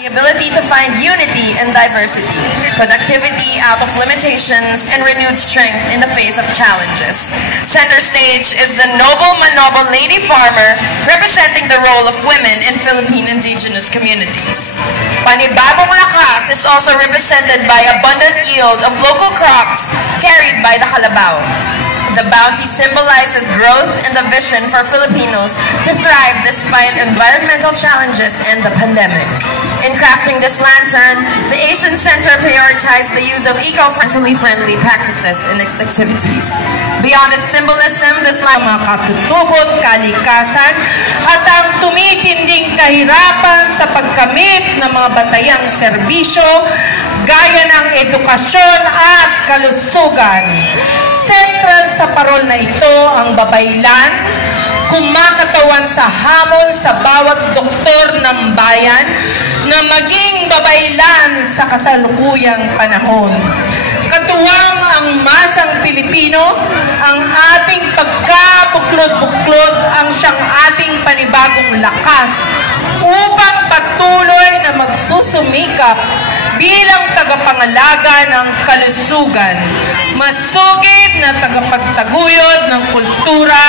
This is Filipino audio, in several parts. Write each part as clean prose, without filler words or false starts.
The ability to find unity in diversity, productivity out of limitations, and renewed strength in the face of challenges. Center stage is the noble manoble lady farmer representing the role of women in Philippine indigenous communities. Panibagong lakas is also represented by abundant yield of local crops carried by the kalabaw. The bounty symbolizes growth and the vision for Filipinos to thrive despite environmental challenges and the pandemic. In crafting this lantern, the Asian Center prioritized the use of eco-friendly practices in its activities. Beyond its symbolism, this lantern mga katutubot, kalikasan, at ang tumitinding kahirapan sa pagkamit ng mga batayang serbisyo, gaya ng edukasyon at kalusugan. Sentral sa parol na ito ang babaylan, kumakatawan sa hamon sa bawat doktor ng bayan na maging babaylan sa kasalukuyang panahon. Katuwang ang masang Pilipino, ang ating pagkabuklod-buklod ang siyang ating panibagong lakas upang patuloy na magsusumikap bilang tagapangalaga ng kalusugan, masugid na tagapagtaguyod ng kultura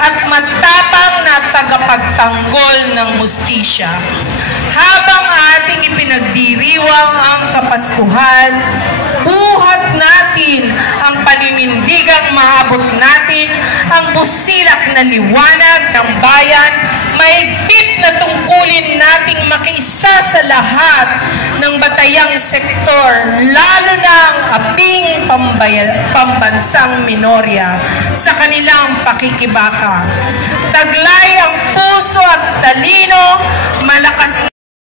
at matapang na tagapagtanggol ng hustisya. Habang ating ipinagdiriwang ang Kapaskuhan, buhat natin ang paninindigang maabot natin ang busilak na liwanag ng bayan, mahigpit na tungkulin nating makiisa sa lahat ng batayang sektor, lalo na ang aping pambansang minorya sa kanilang pakikibaka. Taglay ang puso at talino, malakas.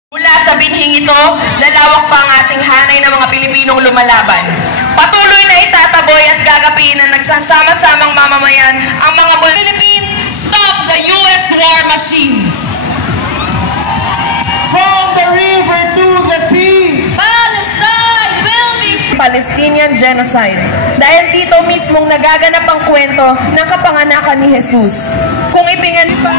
Mula sa binhing ito, lalawak pa ang ating hanay ng mga Pilipinong lumalaban. Patuloy na itataboy at gagapiin na nagsasama-samang mamamayan ang mga Philippines. Stop the U.S. war machines! From the river to the sea, Palestine will be Palestinian genocide. Dahil dito mismong nagaganap ang kwento ng kapanganakan ni Jesus. Kung ipingan pa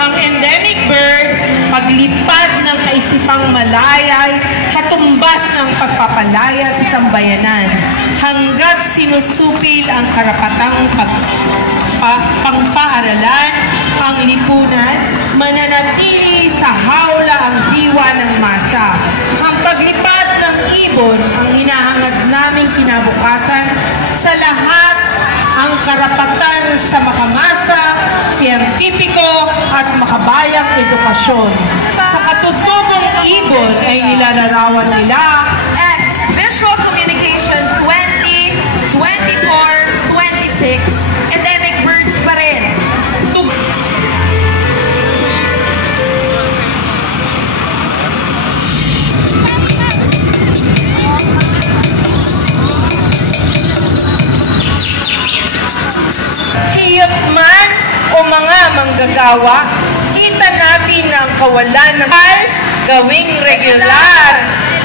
ang endemic bird, paglipad ng kaisipang malayay, katumbas ng pagpapalaya sa sambayanan, hanggat sinusupil ang karapatang pangpaaralan, ang lipunan, mananatili sa hawla ang diwa ng masa. Ang paglipad ng ibon, ang hinahangad naming kinabukasan, sa lahat ang karapatan sa makamasa, siyentipiko at makabayang edukasyon. Sa katutubong ibon ay nilalarawan nila Visual Communication 2024-26, endemic birds pa rin. Hiyot man o mga manggagawa, kita natin ang kawalan ng gawing regular.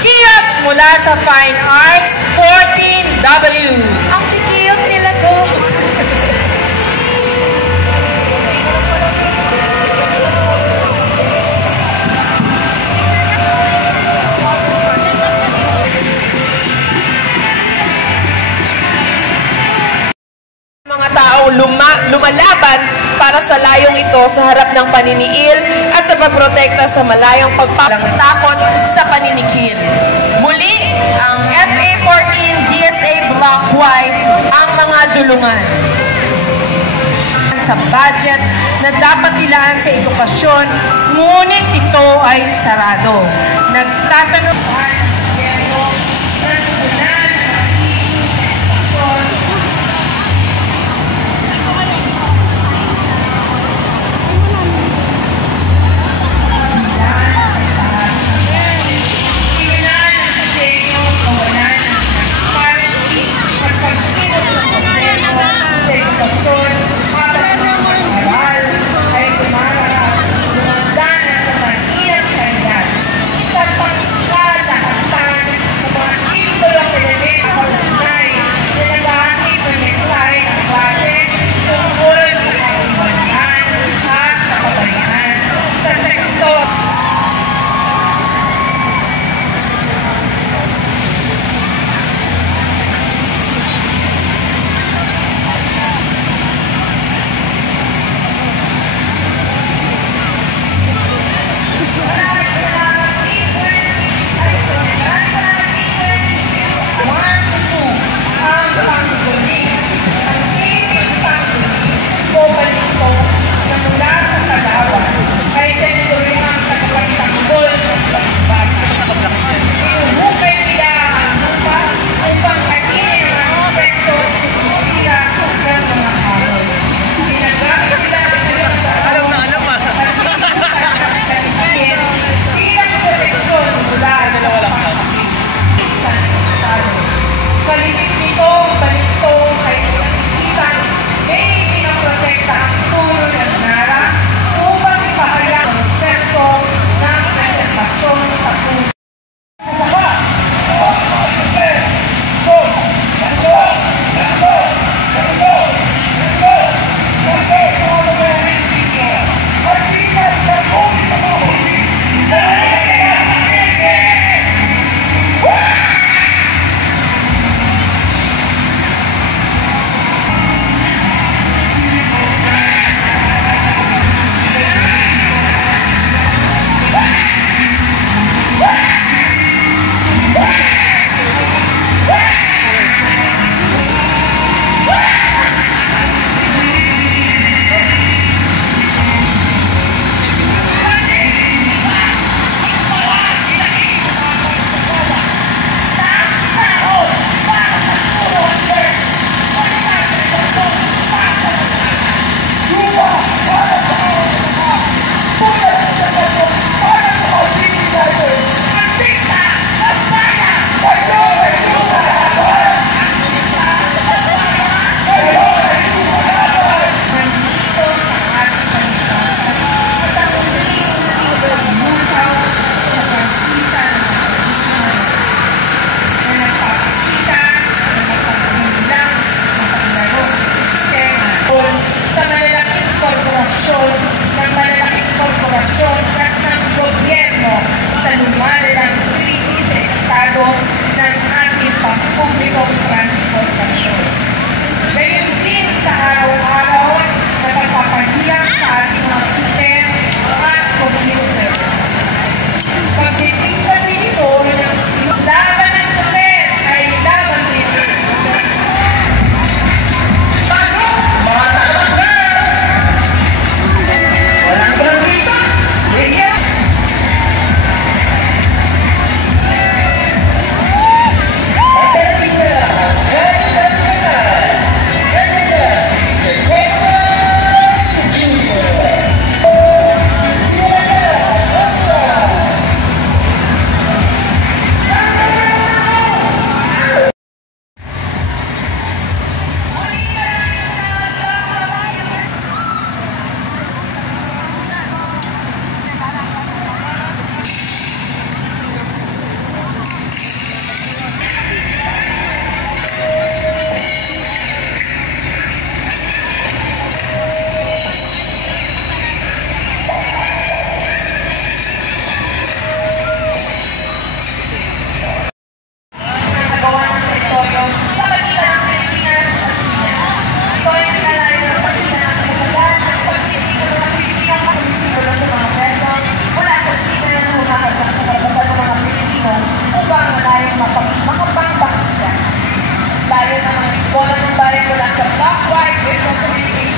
Hiyot mula sa Fine Arts 14W. Ang kikiyot nila to. Mga taong lumalaban para sa layong ito sa harap ng paniniil at sa pagprotekta sa malayang pagpalang takot sa paninikil. Muli, ang FA14 DSA Block Y ang mga dulungan. Sa budget na dapat ilaan sa edukasyon, ngunit ito ay sarado. Nagtatanong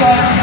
po.